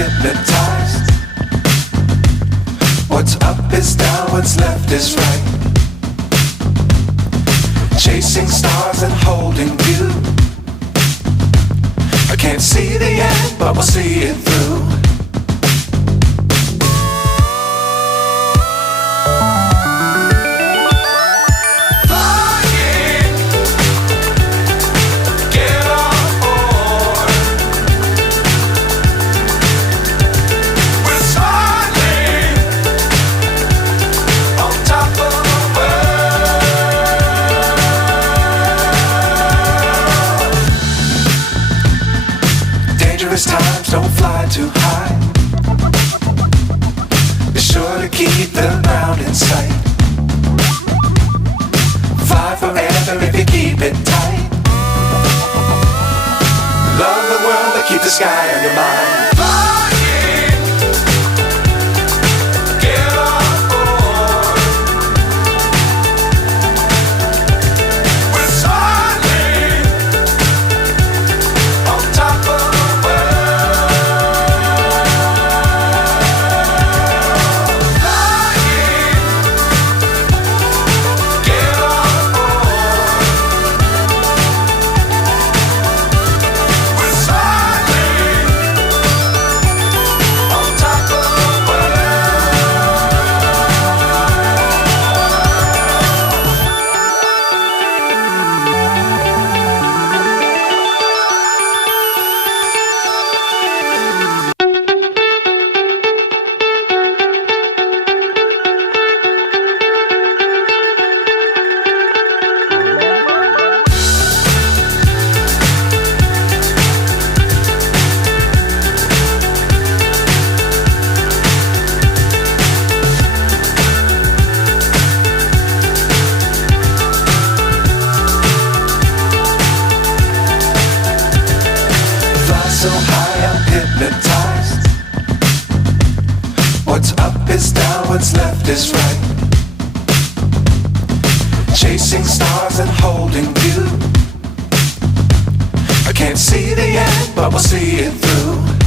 hypnotized. What's up is down, what's left is right. Chasing stars and holding you. I can't see the end, but we'll see it through. Times don't fly too high. Be sure to keep the ground in sight. Fly forever if you keep it tight. Love the world but keep the sky on your mind. So high I'm hypnotized. What's up is down, what's left is right. Chasing stars and holding you. I can't see the end, but we'll see it through.